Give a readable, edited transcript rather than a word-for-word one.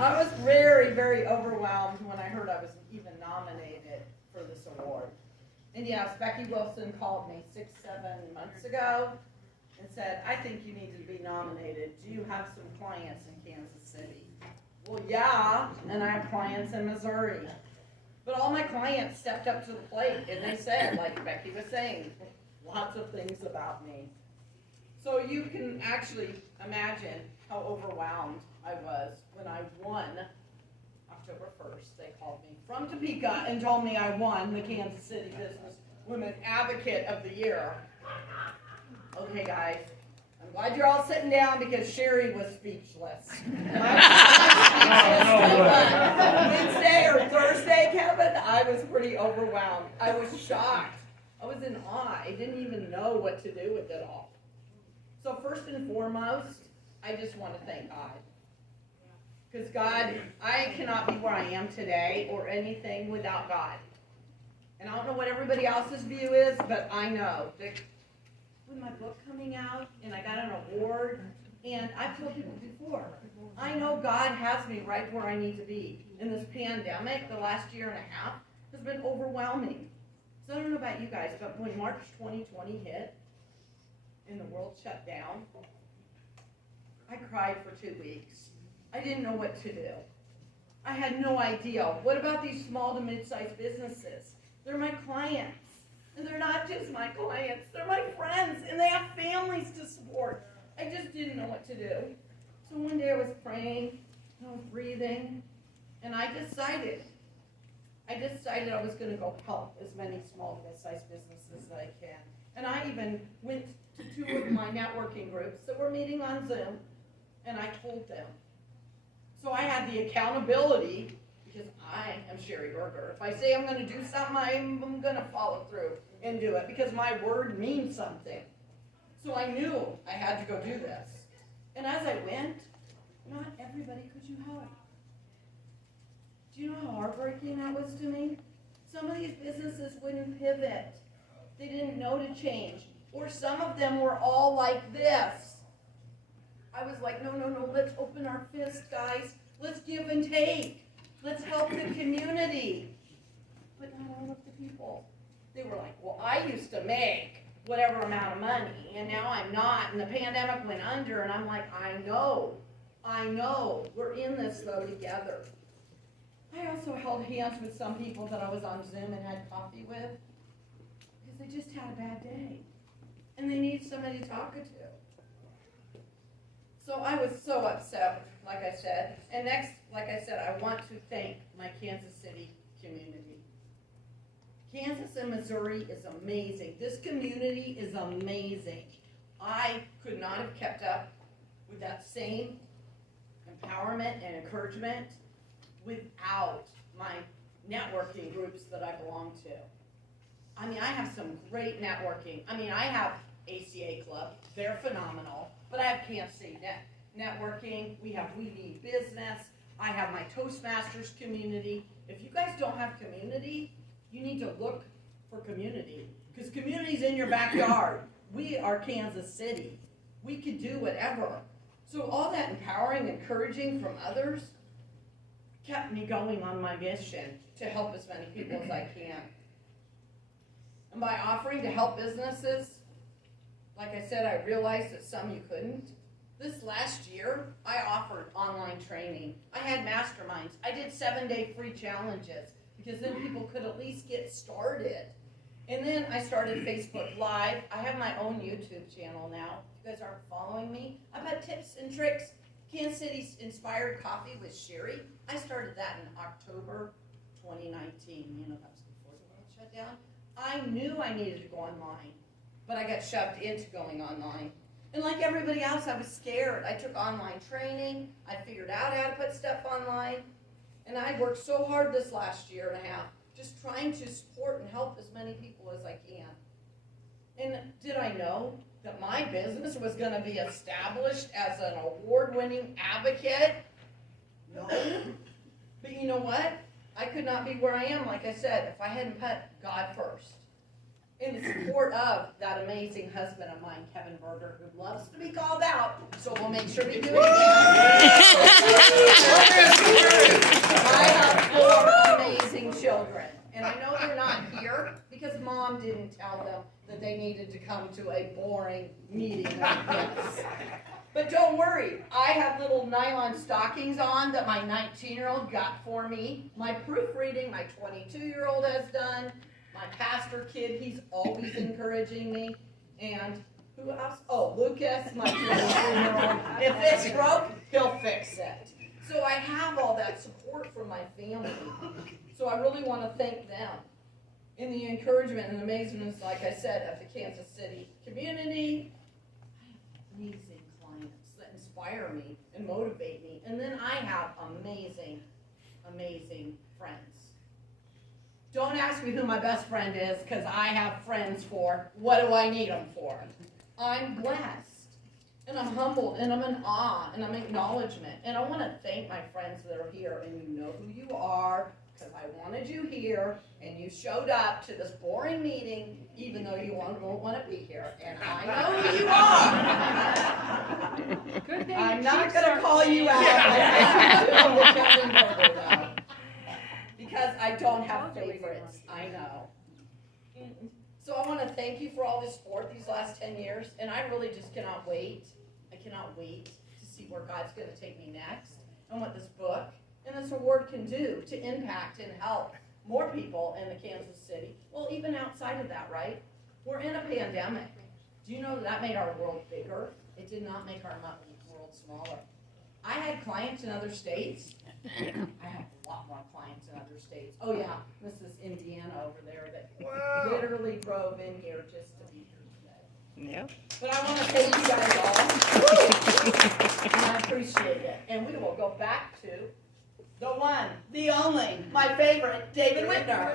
I was very, very overwhelmed when I heard I was even nominated for this award. And yes, Becky Wilson called me 6-7 months ago and said, I think you need to be nominated. Do you have some clients in Kansas City? Well, yeah, and I have clients in Missouri. But all my clients stepped up to the plate and they said, like Becky was saying, lots of things about me. So you can actually imagine how overwhelmed I was when I won October 1st. They called me from Topeka and told me I won the Kansas City Business Women Advocate of the Year. Okay, guys, I'm glad you're all sitting down because Sherry was speechless. Wednesday or Thursday, Kevin, I was pretty overwhelmed. I was shocked. I was in awe. I didn't even know what to do with it all. So first and foremost, I just want to thank God. Because God, I cannot be where I am today or anything without God. And I don't know what everybody else's view is, but I know that with my book coming out and I got an award, and I've told people before, I know God has me right where I need to be. And this pandemic, the last year and a half, has been overwhelming. So I don't know about you guys, but when March 2020 hit and the world shut down, I cried for 2 weeks. I didn't know what to do. I had no idea. What about these small to mid-sized businesses? They're my clients. And they're not just my clients, they're my friends, and they have families to support. I just didn't know what to do. So one day I was praying, and I was breathing, and I decided I was going to go help as many small to mid-sized businesses as I can. And I even went to 2 of my networking groups that were meeting on Zoom, and I told them. So I had the accountability, because I am Sherry Berger. If I say I'm going to do something, I'm going to follow through and do it, because my word means something. So I knew I had to go do this. And as I went, not everybody could you help. Do you know how heartbreaking that was to me? Some of these businesses wouldn't pivot. They didn't know to change. Or some of them were all like this. I was like, no, let's open our fists, guys. Let's give and take. Let's help the community. But not all of the people. They were like, well, I used to make whatever amount of money, and now I'm not, and the pandemic went under, and I'm like, I know. We're in this, though, together. I also held hands with some people that I was on Zoom and had coffee with, because they just had a bad day, and they need somebody to talk to. So I was so upset, like I said. And next, like I said, I want to thank my Kansas City community. Kansas and Missouri is amazing. This community is amazing. I could not have kept up with that same empowerment and encouragement without my networking groups that I belong to. I mean, I have some great networking. I mean, I have ACA Club. They're phenomenal. But I have Kansas City networking. We have We Need Business. I have my Toastmasters community. If you guys don't have community, you need to look for community. Because community's in your backyard. We are Kansas City. We could do whatever. So all that empowering, encouraging from others kept me going on my mission to help as many people as I can. And by offering to help businesses, like I said, I realized that some you couldn't. This last year, I offered online training. I had masterminds. I did 7-day free challenges because then people could at least get started. And then I started Facebook Live. I have my own YouTube channel now. If you guys aren't following me, I've had tips and tricks. Kansas City Inspired Coffee with Sherry. I started that in October 2019. That was before the world shut down. I knew I needed to go online, but I got shoved into going online. And like everybody else, I was scared. I took online training. I figured out how to put stuff online. And I worked so hard this last year and a half, just trying to support and help as many people as I can. And did I know that my business was going to be established as an award-winning advocate? No. But you know what? I could not be where I am, like I said, if I hadn't put God first. in the support of that amazing husband of mine, Kevin Berger, who loves to be called out, so we'll make sure we do it again. I have 4 amazing children, and I know they're not here because Mom didn't tell them that they needed to come to a boring meeting like this. But don't worry, I have little nylon stockings on that my 19-year-old got for me. My proofreading, my 22-year-old has done. My pastor kid, he's always encouraging me. And who else? Oh, Lucas, my 23-year-old. If it's broke, he'll fix it. So I have all that support from my family. So I really want to thank them. In the encouragement and amazement, like I said, of the Kansas City community, I have amazing clients that inspire me and motivate me. And then I have amazing, amazing friends. Don't ask me who my best friend is, because I have friends for what do I need them for. I'm blessed, and I'm humbled, and I'm in awe, and I'm acknowledgement. And I want to thank my friends that are here, and you know who you are, because I wanted you here, and you showed up to this boring meeting, even though you won't want to be here. And I know who you are. I'm not going to call you out. Because I don't have favorites, I know. So I want to thank you for all this support these last 10 years, and I really just cannot wait. I cannot wait to see where God's going to take me next, and what this book and this award can do to impact and help more people in the Kansas City. Well, even outside of that, right? We're in a pandemic. Do you know that made our world bigger? It did not make our world smaller. I had clients in other states. I have a lot more clients in other states. Oh yeah, Mrs. Indiana over there that literally drove in here just to be here today. Yep. But I want to thank you guys all. And I appreciate it. And we will go back to the one, the only, my favorite, David Whitner.